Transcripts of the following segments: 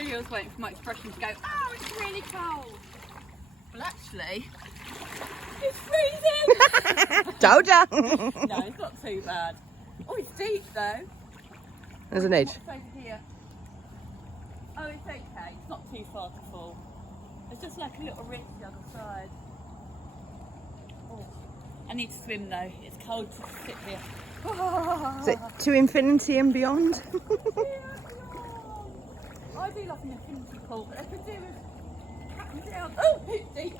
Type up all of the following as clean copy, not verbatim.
really was waiting for my expression to go, oh, it's really cold. Well, actually, it's freezing. Told ya. No, it's not too bad. Oh, it's deep though. There's an edge. What's over here? Oh, it's okay. It's not too far to fall. It's just like a little ridge the other side. Oh, I need to swim though. It's cold to sit here. Is it to infinity and beyond? I do love an infinity pool, but I could do with cutting down. Oh, it's deep.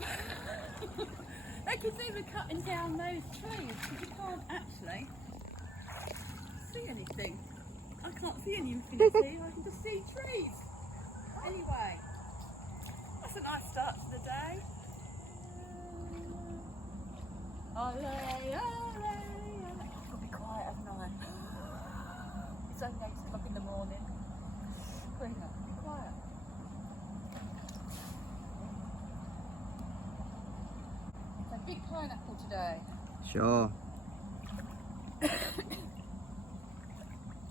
I could do with cutting down those trees because you can't actually see anything. I can't see any infinity. I can just see trees. Anyway, that's a nice start to the day. Ole, ole, ole. I've got to be quiet, haven't I? It's only 8 o'clock in the morning. Corinna, be quiet. It's a big pineapple today. Sure.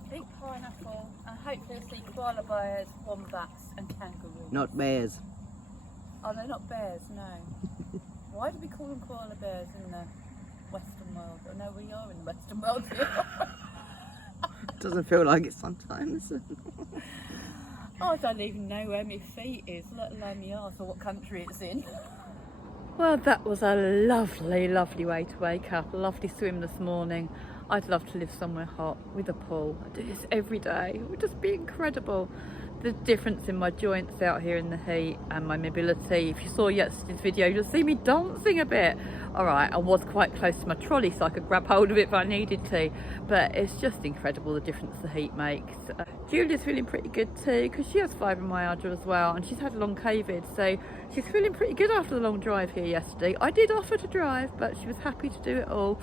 Big pineapple, and hopefully you'll see koala bears, wombats and kangaroos. Not bears. Oh, they're not bears, no. Why do we call them koala bears in the Western world? I know we are in the Western world here. Doesn't feel like it sometimes. Oh, I don't even know where my feet is, let alone my arse or what country it's in. Well, that was a lovely, lovely way to wake up. A lovely swim this morning. I'd love to live somewhere hot with a pool. I do this every day. It would just be incredible. The difference in my joints out here in the heat and my mobility. If you saw yesterday's video, you'll see me dancing a bit. All right, I was quite close to my trolley so I could grab hold of it if I needed to. But it's just incredible the difference the heat makes. Julia's feeling pretty good too because she has fibromyalgia as well and she's had long COVID. So she's feeling pretty good after the long drive here yesterday. I did offer to drive, but she was happy to do it all.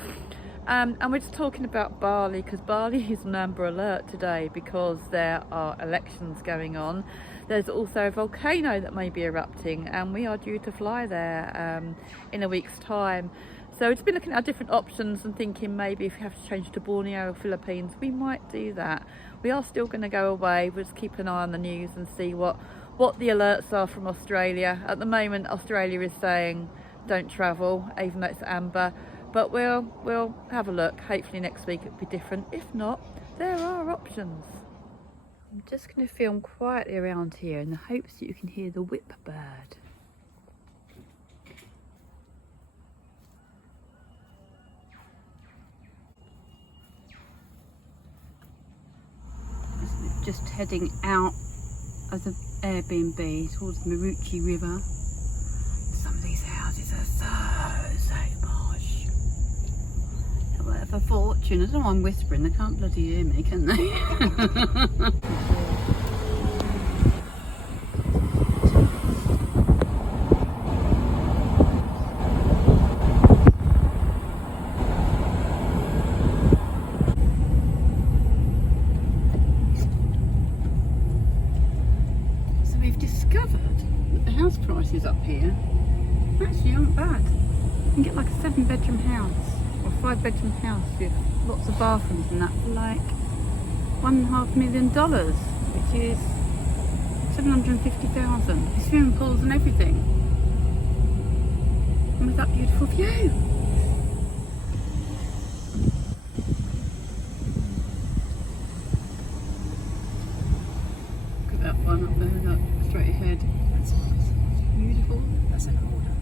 And we're just talking about Bali because Bali is on amber alert today because there are elections going on. There's also a volcano that may be erupting and we are due to fly there in a week's time. So it's been looking at our different options and thinking maybe if we have to change to Borneo or Philippines, we might do that. We are still going to go away. We'll just keep an eye on the news and see what the alerts are from Australia. At the moment, Australia is saying don't travel, even though it's amber. But we'll have a look. Hopefully next week it'll be different. If not, there are options. I'm just going to film quietly around here in the hopes that you can hear the whip bird. Just heading out of the Airbnb towards the Maruchi River. Some of these houses are so posh. They're worth a fortune. I don't know why I'm whispering, they can't bloody hear me, can they? Prices up here actually aren't bad. You can get like a 7-bedroom house or 5-bedroom house with lots of bathrooms and that for like $1.5 million, which is $750,000 with swimming pools and everything, and with that beautiful view. Look at that one up there, look, straight ahead. That's beautiful. That's an order.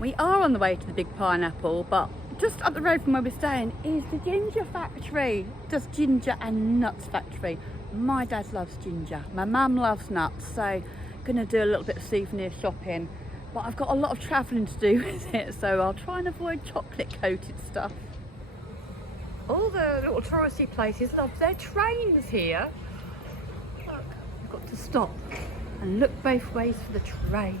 We are on the way to the big pineapple, but just up the road from where we're staying is the ginger factory. Just ginger and nuts factory. My dad loves ginger. My mum loves nuts, so gonna do a little bit of souvenir shopping. But I've got a lot of travelling to do with it, so I'll try and avoid chocolate coated stuff. All the little touristy places love their trains here. Look, I've got to stop and look both ways for the train.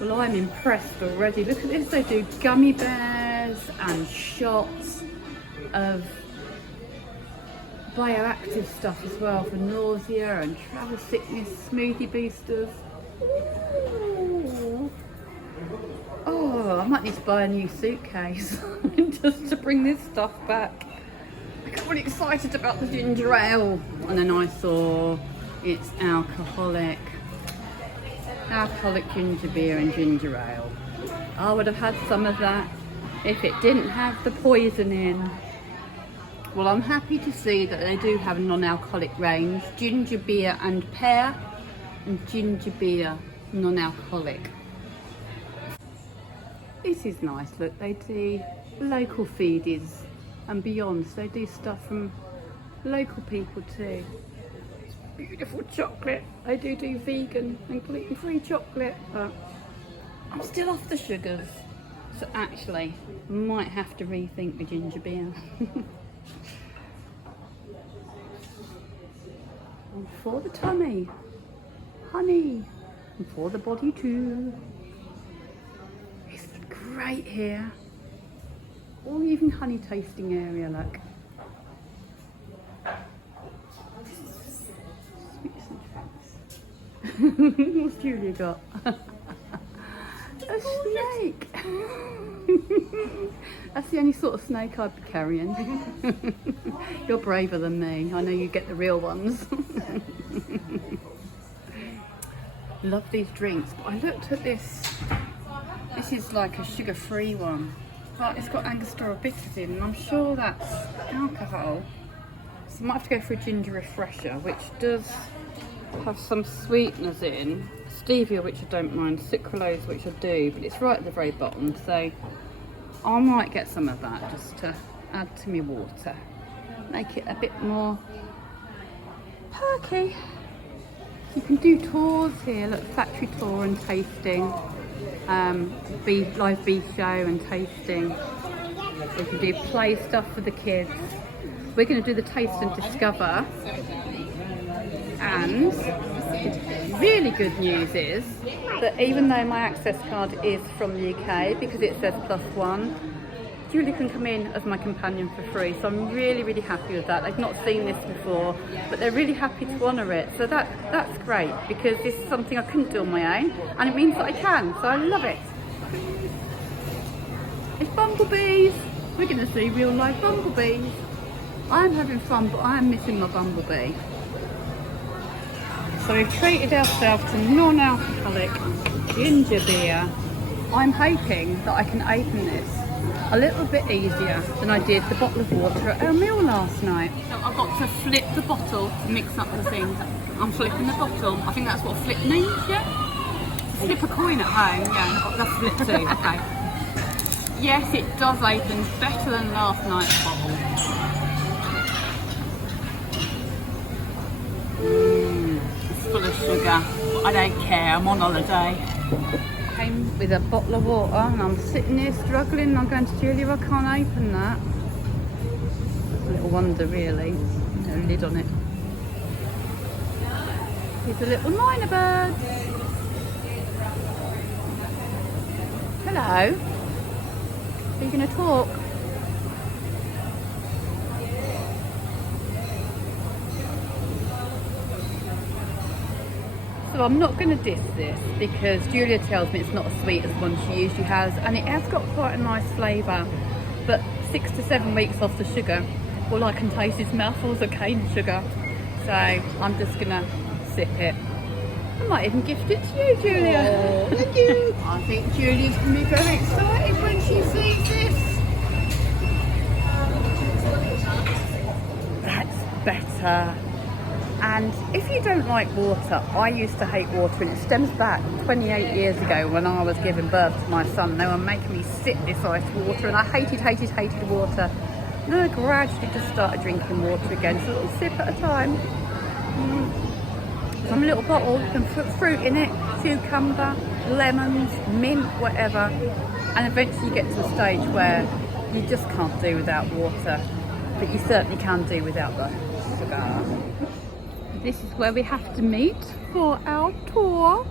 Well, I'm impressed already. Look at this, they do gummy bears and shots of bioactive stuff as well for nausea and travel sickness, smoothie boosters. Ooh. Oh, I might need to buy a new suitcase just to bring this stuff back. I got really excited about the ginger ale, and then I saw it's alcoholic ginger beer and ginger ale. I would have had some of that if it didn't have the poison in. Well, I'm happy to see that they do have a non-alcoholic range, ginger beer and pear, and ginger beer non-alcoholic. This is nice, look, they do local feedies and beyond, so they do stuff from local people too. It's beautiful chocolate. They do vegan and gluten-free chocolate, but I'm still off the sugars, so actually might have to rethink the ginger beer. And for the tummy, honey, and for the body too. It's great here. Or even honey tasting area, look. What's Julia got? A snake. That's the only sort of snake I'd be carrying. You're braver than me. I know you get the real ones. Love these drinks, but I looked at this. This is like a sugar-free one, but it's got Angostura bitters in, and I'm sure that's alcohol. So I might have to go for a ginger refresher, which does have some sweeteners in. Stevia, which I don't mind, sucralose, which I do, but it's right at the very bottom, so I might get some of that just to add to my water, make it a bit more perky. You can do tours here, look, factory tour and tasting, live beef show and tasting. You can do play stuff for the kids. We're going to do the taste and discover, and really good news is that even though my access card is from the UK, because it says +1, Julie can come in as my companion for free, so I'm really, really happy with that. They've not seen this before, but they're really happy to honour it, so that's great, because this is something I couldn't do on my own, and it means that I can, so I love it. It's bumblebees. We're going to see real life bumblebees. I'm having fun, but I am missing my bumblebee. So we've treated ourselves to non-alcoholic ginger beer. I'm hoping that I can open this a little bit easier than I did the bottle of water at our meal last night. So I've got to flip the bottle to mix up the things. I'm flipping the bottle. I think that's what flip means, yeah? Flip a coin at home, yeah, that's flip too, okay. Yes, it does open better than last night's bottle. It's full of sugar, but I don't care, I'm on holiday. Came with a bottle of water and I'm sitting here struggling. I'm going to Julia, I can't open that. A little wonder really, no lid on it. Here's a little minor bird. Hello. Are you going to talk? So I'm not going to diss this because Julia tells me it's not as sweet as one she usually has, and it has got quite a nice flavour, but 6 to 7 weeks off the sugar, all I can taste is mouthfuls of cane sugar, so I'm just going to sip it. I might even gift it to you, Julia. Oh, thank you. I think Julia's going to be very excited when she sees this. That's better. And if you don't like water, I used to hate water, and it stems back 28 years ago when I was giving birth to my son. They were making me sip this ice water, and I hated water. And then I gradually just started drinking water again, so a little sip at a time. Some little bottle, you can put fruit in it, cucumber, lemons, mint, whatever. And eventually you get to a stage where you just can't do without water, but you certainly can do without the sugar. This is where we have to meet for our tour.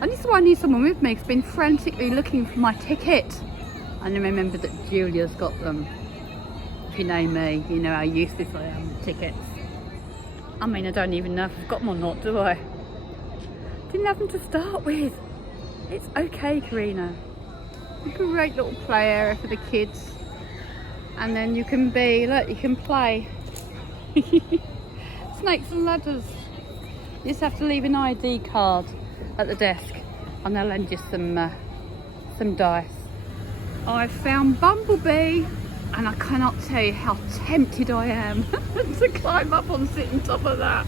And this is why I need someone with me, because I've been frantically looking for my ticket. And then remember that Julia's got them. If you know me, you know how useless I am with tickets. I mean, I don't even know if I've got them or not, do I? Didn't have them to start with. It's okay, Corinna. A great little play area for the kids. And then you can look, you can play. Snakes and ladders. You just have to leave an ID card at the desk and they'll lend you some dice. I've found Bumblebee and I cannot tell you how tempted I am to climb up and sit on top of that.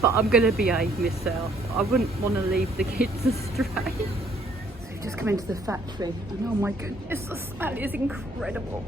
But I'm going to behave myself. I wouldn't want to leave the kids astray. So we've just come into the factory and oh my goodness, the smell is incredible.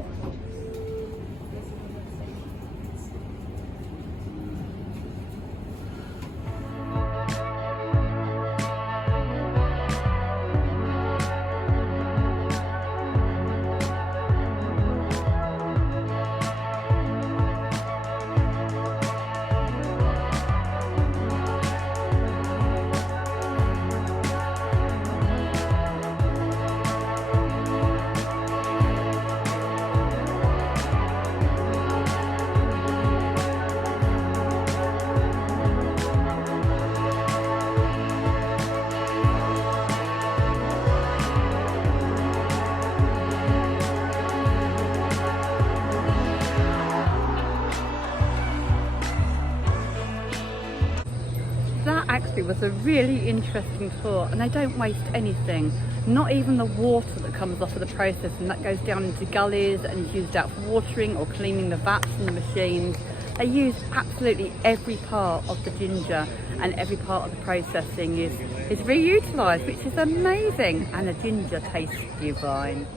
That actually was a really interesting tour, and they don't waste anything, not even the water that comes off of the process, and that goes down into gullies and is used out for watering or cleaning the vats and the machines. They use absolutely every part of the ginger, and every part of the processing is reutilised, which is amazing, and the ginger tastes divine.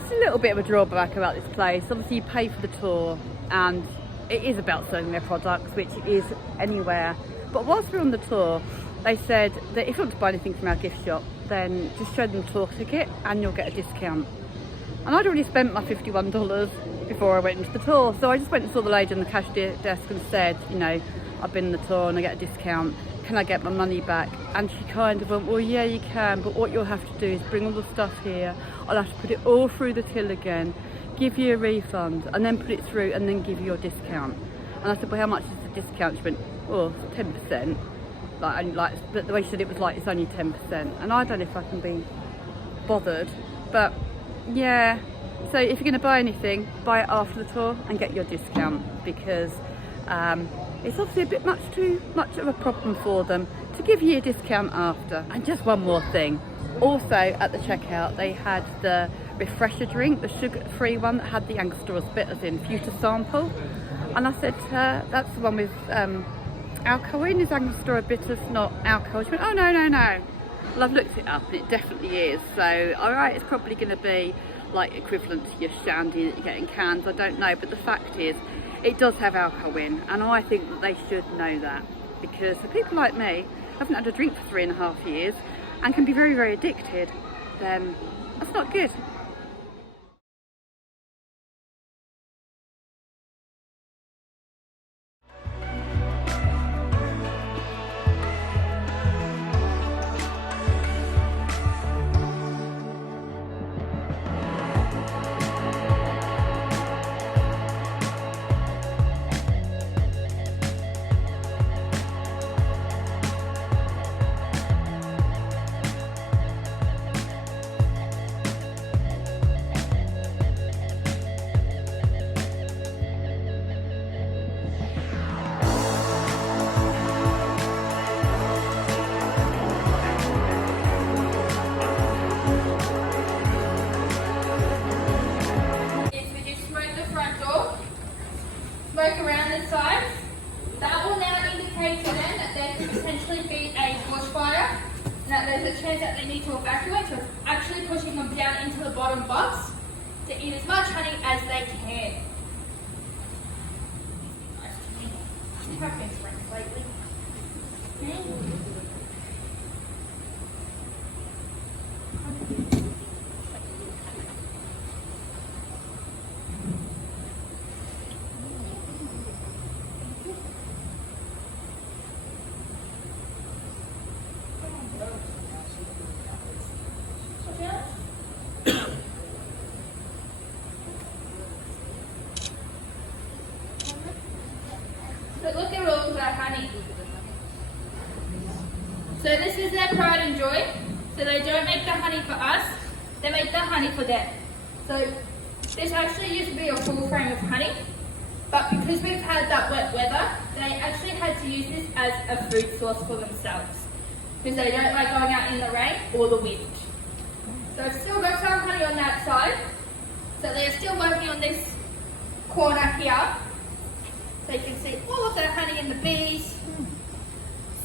It's a little bit of a drawback about this place. Obviously you pay for the tour and it is about selling their products, which it is anywhere. But whilst we're on the tour, they said that if you want to buy anything from our gift shop, then just show them the tour ticket and you'll get a discount. And I'd already spent my $51 before I went into the tour, so I just went and saw the lady on the cash desk and said, you know, I've been in the tour and I get a discount, can I get my money back? And she kind of went, well yeah you can, but what you'll have to do is bring all the stuff here, I'll have to put it all through the till again, give you a refund, and then put it through and then give you your discount. And I said, well how much is the discount? She went, well 10%. But the way she said it was like, it's only 10%. And I don't know if I can be bothered, but yeah. So if you're going to buy anything, buy it after the tour and get your discount, because it's obviously a bit too much of a problem for them to give you a discount after. And just one more thing, also at the checkout they had the refresher drink, the sugar-free one that had the Angostura bitters in for you to sample. And I said to her, that's the one with alcohol in, is Angostura bitters not alcohol? She went, oh no. Well, I've looked it up and it definitely is. So alright, it's probably going to be like equivalent to your shandy that you get in cans, I don't know, but the fact is it does have alcohol in, and I think that they should know that, because for people like me haven't had a drink for 3.5 years and can be very, very addicted, then that's not good. Smoke around the sides. That will now indicate to them that there could potentially be a bushfire, and that there's a chance that they need to evacuate, so it's actually pushing them down into the bottom box to eat as much honey as they can. I've been drinking lately. But look at all that honey. So this is their pride and joy. So they don't make the honey for us, they make the honey for them. So this actually used to be a full frame of honey, but because we've had that wet weather, they actually had to use this as a food source for themselves. Because they don't like going out in the rain or the wind. So I've still got some honey on that side. So they're still working on this corner here. So you can see all of the honey and the bees.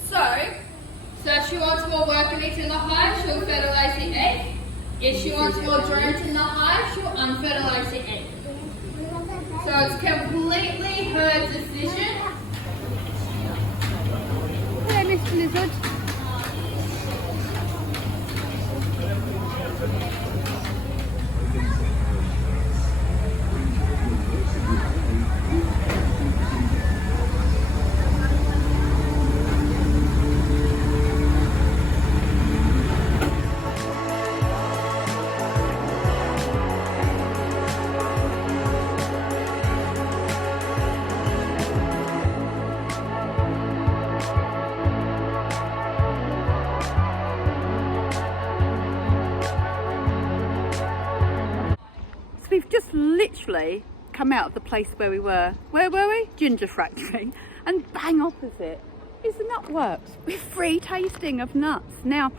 So if she wants more worker bees in the hive, she'll fertilise the egg. If she wants more drones in the hive, she'll unfertilise the egg. So it's completely her decision. Hello, Mr. Lizard. We've just literally come out of the place where we were. Where were we? Ginger Factory. And bang opposite is the Nutworks with free tasting of nuts. Now,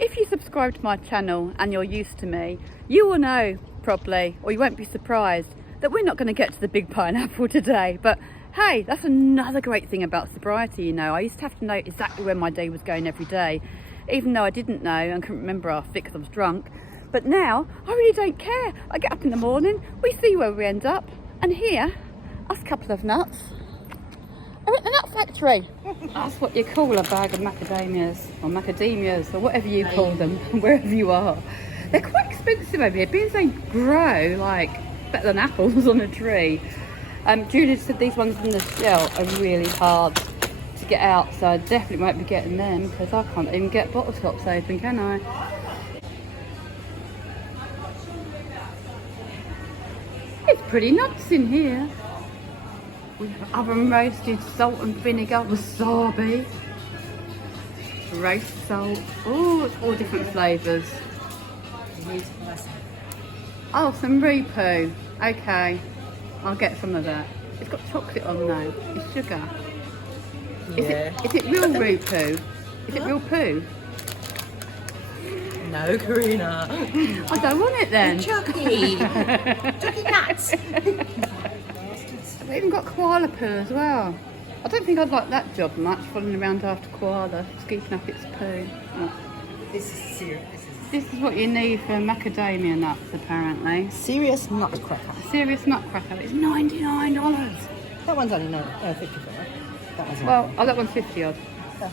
if you subscribe to my channel and you're used to me, you will know probably, or you won't be surprised, that we're not going to get to the big pineapple today. But hey, that's another great thing about sobriety, you know. I used to have to know exactly where my day was going every day, even though I didn't know and couldn't remember half it because I was drunk. But now, I really don't care. I get up in the morning, we see where we end up, and here, us couple of nuts are at the nut factory. That's what you call a bag of macadamias, or whatever you call them, wherever you are. They're quite expensive over here, because they grow like better than apples on a tree. Julia said these ones in the shell are really hard to get out, so I definitely won't be getting them, because I can't even get bottle tops open, can I? It's pretty nuts in here. We have oven roasted salt and vinegar wasabi, roast salt. Oh, it's all different flavours. Oh, some Rupoo. Okay, I'll get some of that. It's got chocolate on though. It's sugar. Yeah. Is it real Rupoo? Is it real poo? No, Corinna. I don't want it then. Chucky. Chucky nuts. They've even got koala poo as well. I don't think I'd like that job much, following around after koala, scooping up its poo. Oh. This is serious. This is what you need for macadamia nuts, apparently. Serious nutcracker. Serious nutcracker. It's $99. That one's only 55. That one's Well, oh, that one's 50 odd.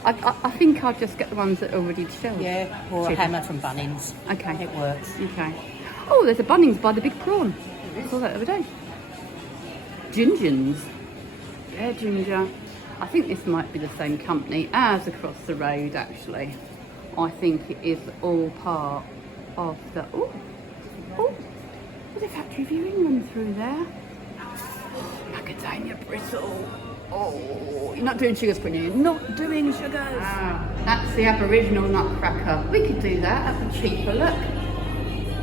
I think I'll just get the ones that are already shelled. yeah, or Cheaper. a hammer from Bunnings. Okay. It works. Okay. Oh, there's a Bunnings by the big prawn. I saw that the other day. Gingers. Yeah, ginger. I think this might be the same company as across the road, actually. I think it is all part of the... Oh, there's a factory viewing room through there. Macadamia brittle. Oh, you're not doing sugars, Corinna. You're not doing sugars. That's the Aboriginal nutcracker. We could do that. That would be cheaper. Look.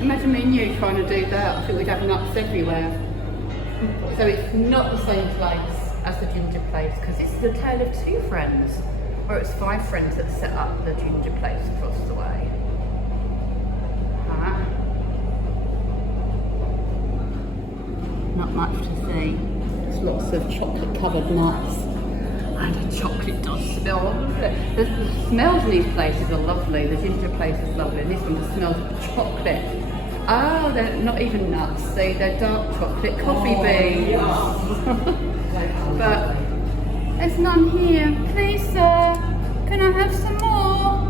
Imagine me and you trying to do that. I think we'd have nuts everywhere. So it's not the same place as the ginger place, because it's the tale of two friends, or it's 5 friends that set up the ginger place across the way. Not much to see. There's lots of chocolate covered nuts, and the chocolate does smell. The smells in these places are lovely. The ginger place is lovely, and this one just smells of chocolate. Oh, they're not even nuts, see, they're dark chocolate coffee beans. But there's none here. Please, sir, can I have some more?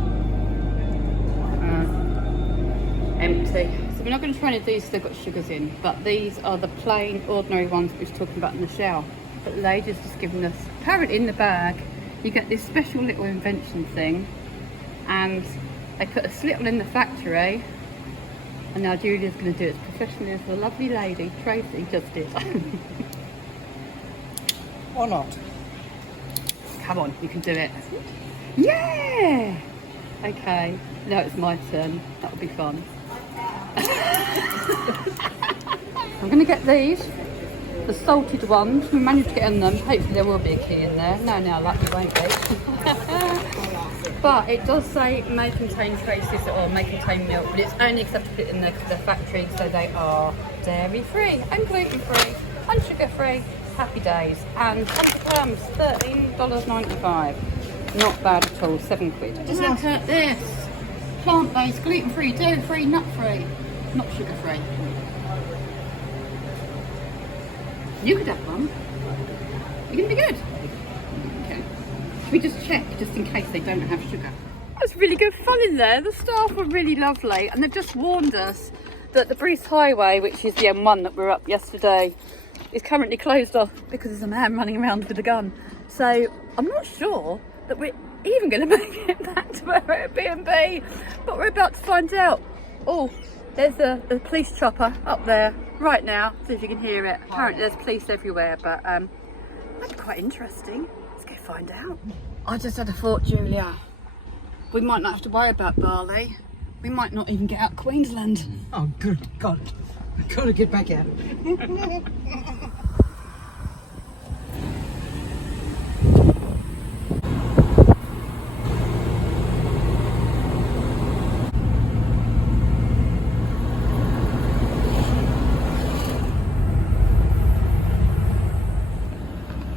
Empty. So we're not going to try any of these, they've got sugars in, but these are the plain, ordinary ones we were talking about in the shower. But the lady's just given us, apparently in the bag, you get this special little invention thing, and they put a slittle in the factory, and now Julia's going to do it as professionally as the lovely lady, Tracy, just did. Or not. Come on, you can do it. Yeah! Okay, now it's my turn. That'll be fun. I'm going to get these, the salted ones. We managed to get in them. Hopefully there will be a key in there. No, lucky won't be. But it does say may contain traces or may contain milk, but it's only accepted in the factory, so they are dairy free and gluten free and sugar free. Happy days. And 100 grams, $13.95. Not bad at all, £7. Just look at this. Plant-based, gluten-free, dairy-free, nut-free. Not sugar-free. You could have one. You're going to be good. Okay. Should we just check, just in case they don't have sugar? That was really good fun in there. The staff were really lovely, and they've just warned us that the Bruce Highway, which is the M1 that we were up yesterday, is currently closed off because there's a man running around with a gun. So I'm not sure that we're even going to make it back to our Airbnb, but we're about to find out. Oh, there's a police chopper up there right now. See if you can hear it. Apparently there's police everywhere, but that's quite interesting. Let's go find out. I just had a thought, Julia. We might not have to worry about Bali. We might not even get out Queensland. Oh, good God. I've got to get back out.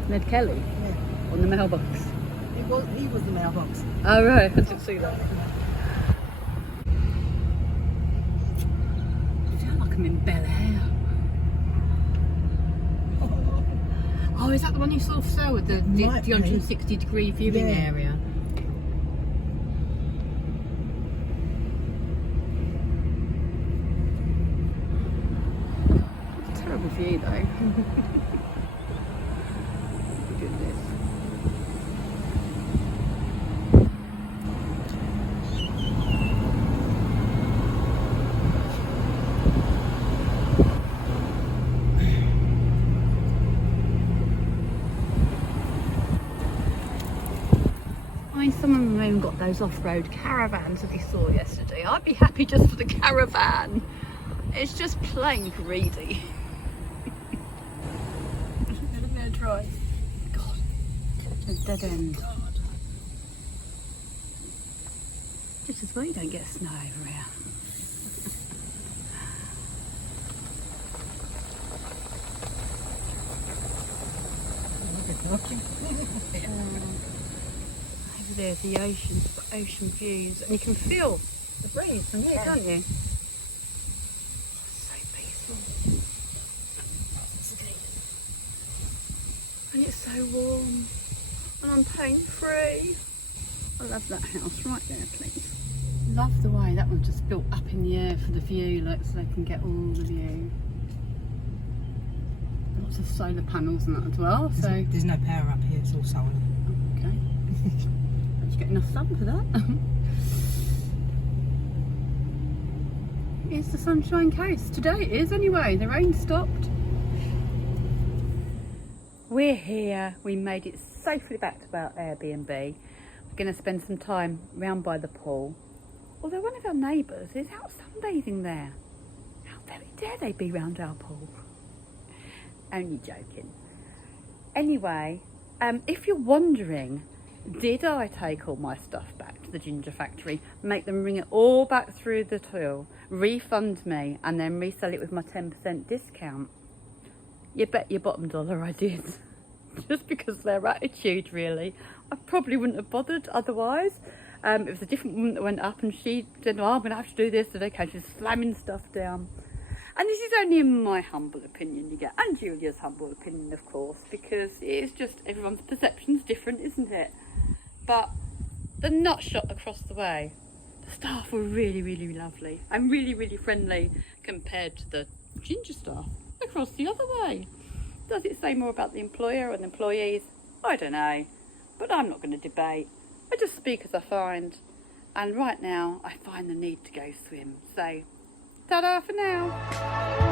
Ned Kelly? Yeah. On the mailbox. He was the mailbox. Oh right, I didn't see that. I feel like I'm in Bel Air. Oh, is that the one you saw sell with the 360-degree viewing area? It's a terrible view though. Goodness. I mean, some of them even got those off-road caravans that we saw yesterday. I'd be happy just for the caravan. It's just plain greedy. I'm gonna try. God, it's a dead end. God. Just as well you don't get snow over here. Over there, the ocean views, and you can feel the breeze from here, can't you? So peaceful. And it's so warm, and I'm pain free. I love that house right there, please. Love the way that one's just built up in the air for the view, like, so they can get all the view. Lots of solar panels and that as well. So There's no power up here, it's all solar. okay. Did you get enough sun for that? It's the Sunshine Coast. Today it is anyway, the rain stopped. We're here, we made it safely back to our Airbnb. We're going to spend some time round by the pool. Although one of our neighbours is out sunbathing there. How very dare they be round our pool? Only joking. Anyway, if you're wondering, did I take all my stuff back to the ginger factory, make them bring it all back through the till, refund me, and then resell it with my 10% discount? You bet your bottom dollar I did. Just because of their attitude, really. I probably wouldn't have bothered otherwise. It was a different woman that went up and she said, oh, I'm going to have to do this today. She's slamming stuff down. And this is only in my humble opinion you get, and Julia's humble opinion, of course, because it is just everyone's perception's different, isn't it? But the nut shop across the way, the staff were really, really lovely and really, really friendly compared to the ginger staff across the other way. Does it say more about the employer and employees? I don't know, but I'm not going to debate. I just speak as I find, and right now I find the need to go swim. So, ta-da for now.